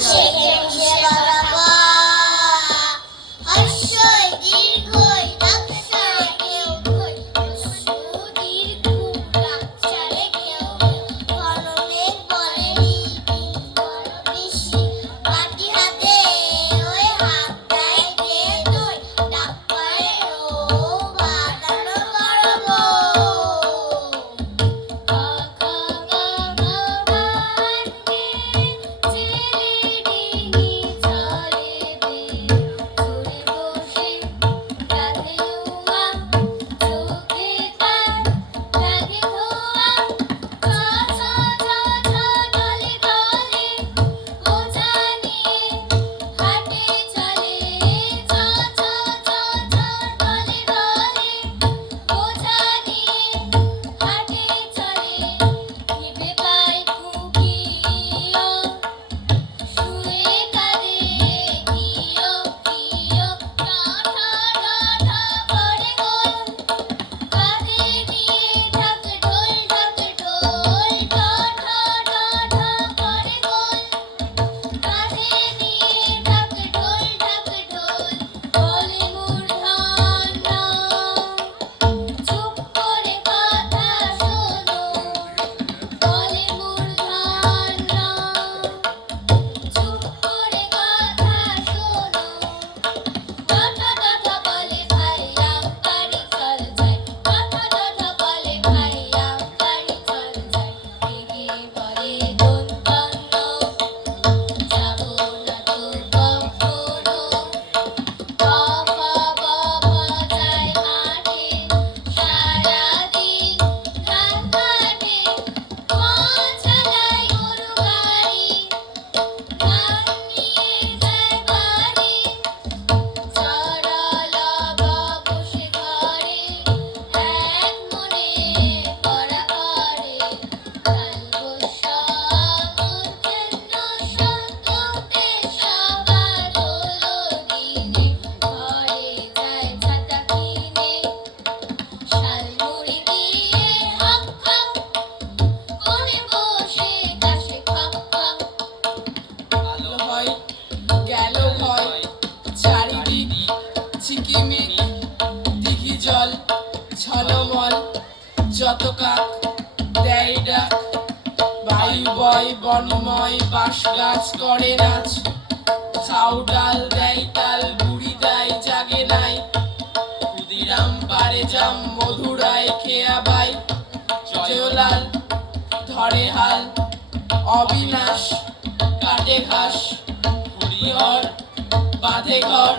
শেখে মিশে গলা গ হর্ষই দীর্ঘই রাক্ষসারে কেউ কই হর্ষু দীর্ঘ রাক্ষসারে কেউ ঘন মেঘ বলে রিপিন বড় বৃষ্টি বাটি হাতে ওই হাত দেয় দে দই ডাক পড়ে ও বাটানো বড় বউ ঝলমল যত কাক দেয় ডাক বায়ু বয় বনময় বাঁশ গাছ করে নাচ ছাউ ডাল দেয় তাল বুড়ি দেয় জাগে নাই ক্ষুদিরাম পারে জাম মধুরায় খেয়া বাই জয়লাল ধরে হাল অবিনাশ কাটে ঘাস হরিহর বাঁধে ঘর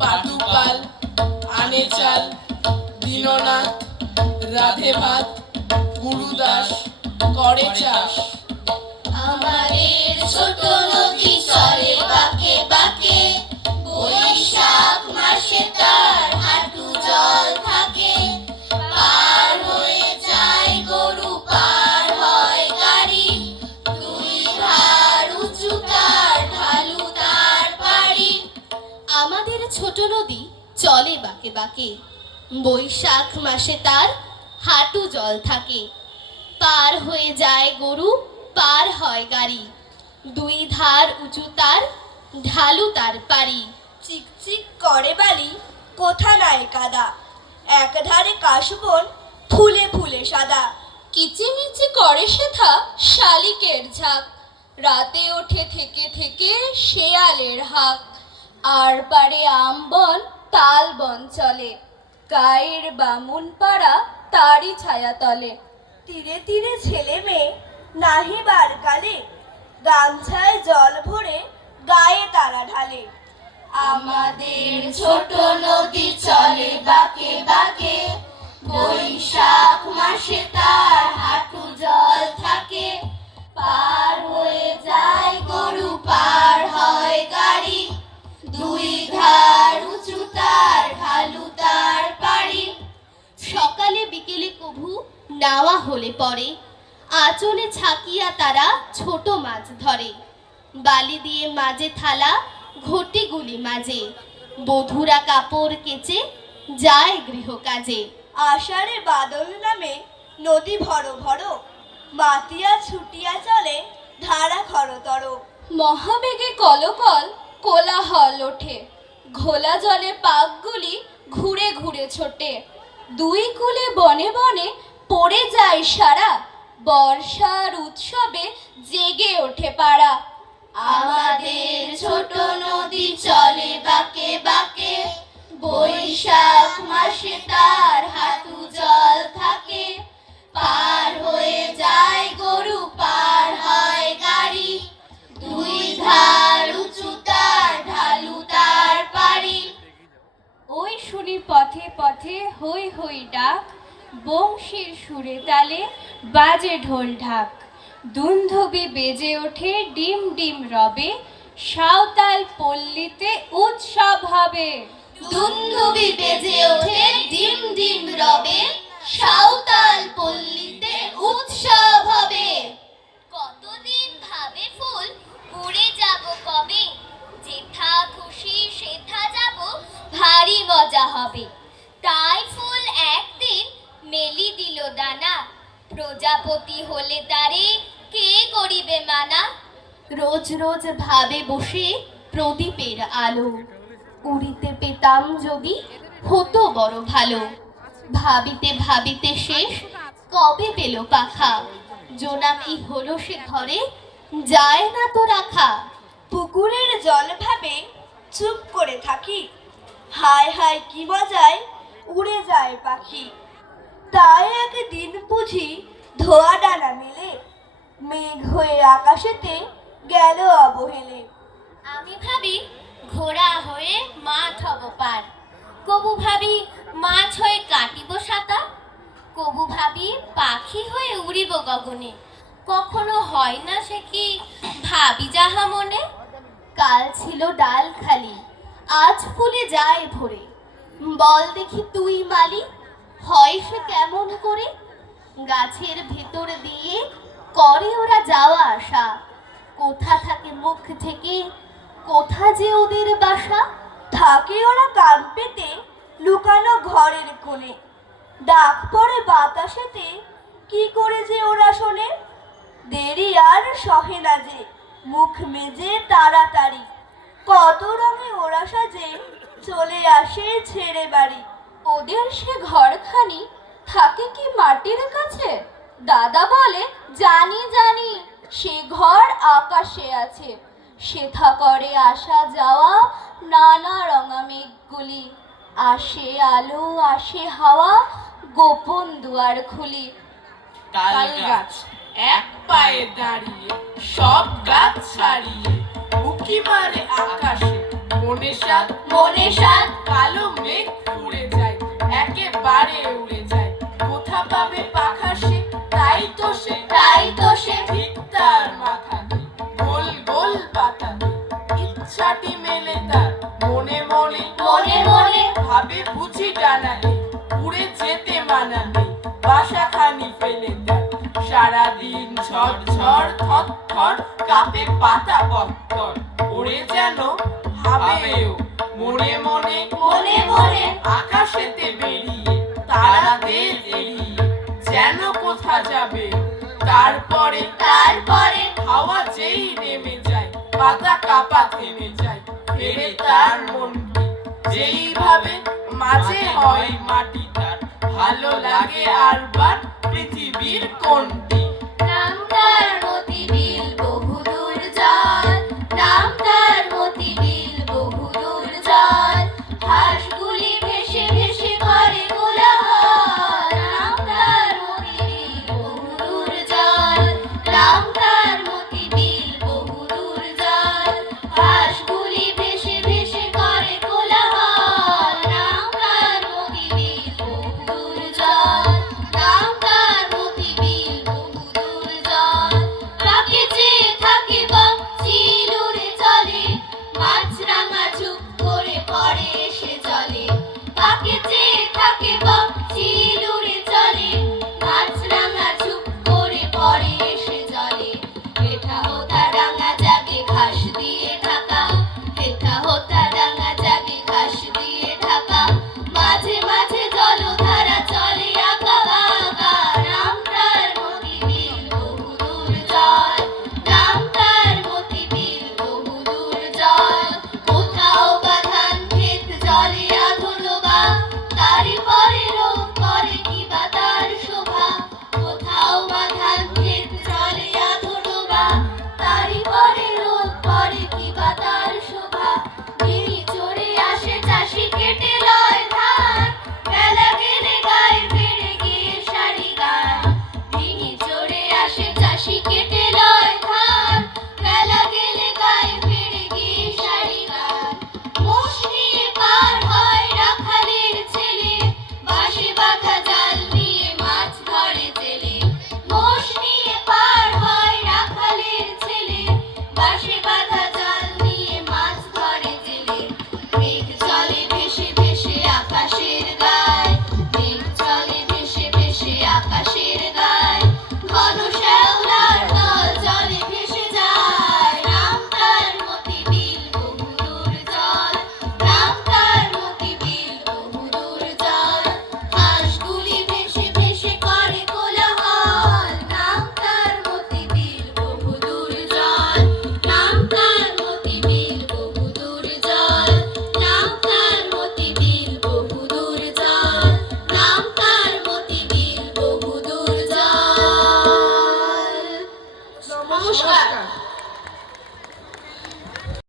পাটুপাল আনে চাল দীননাথ রাধে ভাত গুরুদাস করে চাষ আমাদের ছোট নদী চলে বাঁকে বাঁকে বৈশাখ মাসে তার হাঁটু জল থাকে পার হয়ে যায় গরু পার হয় গাড়ি দুই ধার উঁচু তার ঢালু তার পাড়ি আমাদের ছোট নদী চলে বাঁকে বাঁকে বৈশাখ মাসে তার হাঁটু জল থাকে পার হয়ে যায় গরু পার হয় গাড়ি দুই ধার উঁচু তার ঢালু তার পাড়ি চিকচিক করে বালি কোথা নাই কাদা এক ধারে কাশবন ফুলে ফুলে সাদা কিচিমিচি করে সেথা শালিকের ঝাঁক রাতে ওঠে থেকে থেকে শেয়ালের হাঁক আর পারে আমবন তাল বন চলে গায়ের বামুন পাড়া তারই ছায়া তলে তীরে তীরে ছেলে মেয়ে নাহিবার কালে গামছায় জল ভরে গায়ে তারা ঢালে আমাদের ছোট নদী চলে বাঁকে বাঁকে বৈশাখ মাসে তার হাঁটু জল থাকে পার হয়ে যায় গরু পার হয় গাড়ি দুই ধার উঁচু তার ঢালু তার পাড়ি সকালে বিকেলে কভু নাওয়া হলে পরে আঁচলে ছাকিয়া তারা ছোট মাছ ধরে বালি দিয়ে মাঝে থালা ঘটিগুলি মাঝে বধুরা কাপড় কেচে যায় গৃহকাজে আষাঢ়ে বাদল নামে নদী ভরো ভরো মাতিয়া ছুটিয়া চলে ধারা খরতর মহাবেগে কলকল কোলাহল ওঠে, ঘোলা জলে পাকগুলি ঘুরে ঘুরে ছোটে। দুই কূলে বনে বনে পড়ে যায় সারা, বর্ষার উৎসবে জেগে ওঠে পাড়া। আমাদের ছোট নদী চলে বাঁকে বাঁকে, বৈশাখ মাসে তার হাঁটু জল থাকে। পার হয়ে যায় গরু, পার হয় গাড়ি, দুই ধার উঁচু তার, ঢালু তার পাড়ি। ওই শুনি পথে পথে হই হই ডাক, বংশীর সুরে তালে বাজে ঢোল ঢাক। দুন্ধবি বেজে ওঠে ডিম ডিম রবে, সাঁওতাল পল্লীতে উৎসব হবে। দুন্ধবি বেজে ওঠে ডিম ডিম রবে, সাঁওতাল পল্লীতে উৎসব হবে। কতদিন ভাবে ফুল উড়ে যাব কবে, যেথা খুশি সেথা যাব, ভারী মজা হবে। তাই ফুল একদিন মেলি দিল দানা, প্রজাপতি হলে তারে কে করিবে মানা। রোজ রোজ ভাবে বসে প্রদীপের আলো, উড়িতে পেতাম যদি হতো বড় ভালো। ভাবিতে ভাবিতে শেষ কবে পেল পাখা, জোনাকি হলো সে ঘরে যায় না তো রাখা। পুকুরের জল ভাবে চুপ করে থাকি, হায় হায় কি মজায় উড়ে যায় পাখি। তাই একদিন বুঝি ধোয়া ডানা মেলে, মেঘ হয়ে আকাশেতে গেল অবহেলে। আমি ভাবি ঘোড়া হয়ে মাছ হব পার, কবু ভাবি মাছ হয়ে কাটিব সাঁতার, কবু ভাবি পাখি হয়ে উড়িব গগনে। কখনো হয় না সে কি ভাবি যাহা মনে। কাল ছিল ডাল খালি, আজ ফুলে যায় ভরে, বল দেখি তুই মালি হয় সে কেমন করে। গাছের ভেতর দিয়ে করে ওরা যাওয়া আসা, কোথা থাকে মুখ থেকে, কোথা যে ওদের বাসা। থাকে ওরা কান পেতে লুকানো ঘরের কোণে, ডাক পড়ে বাতাসেতে কি করে যে ওরা শোনে। দেরি আর সহে না যে মুখ মেজে তাড়াতাড়ি, কত রঙে ওরা সাজে চলে আসে ছেড়ে বাড়ি। ওদের সে ঘরখানি থাকে কি মাটির কাছে, দাদা বলে জানি জানি সে ঘর আকাশে আছে। সেথা করে আসা যাওয়া নানা রঙা মেঘগুলি, আসে আলো আসে হাওয়া, গোপন দুয়ার খুলি। তাল গাছ এক পায়ে দাঁড়িয়ে, সব গাছ ছাড়িয়ে, উকি মারে আকাশে, মনে সাত মনে সাত কালো মেঘ উড়ে যায়, একেবারে উড়ে যায়। কোথা পাবে পাখা সে, তাই তো সে ঠিক তার মাথাতে গোল গোল পাতাতে। ইচ্ছাটি মেলে তার মনে মনে মনে মনে, ভাবে বুঝি ডানা নেই, উড়ে যেতে মানা নেই। বাসাখানি ফেলে তার সারাদিন ঝড় ঝড় থর থর কাঁপে পাতা পত্তর। ওরে যেন ভাবেও মনে মনে মনে মনে, আকাশেতে বেরিয়ে তারাদের এড়িয়ে যেন কোথা যাবে। তারপরে তারপরে হাওয়া যেই নেমে যায়, পাতা কাঁপা থেমে যায়। ফেরে তার মনটি যেইভাবে মাঝে হয় মাটি তার, ভালো লাগে আরবার পৃথিবীর কোনটি। নাম তার মতি বিল বহুদূর জল, নাম তার মতি বিল বহুদূর জল। হাঁসগুলি ভেসে ভেসে করে কোলাহল, নাম তার মতি বিল বহুদূর জল, নাম তার মতি বিল বহুদূর জল। হাঁসগুলি ভেসে ভেসে করে কোলাহল, নাম তার মতি বিল বহুদূর জল, নাম তার মতি বিল বহুদূর জল। কাকে যে পরে কি বাতাস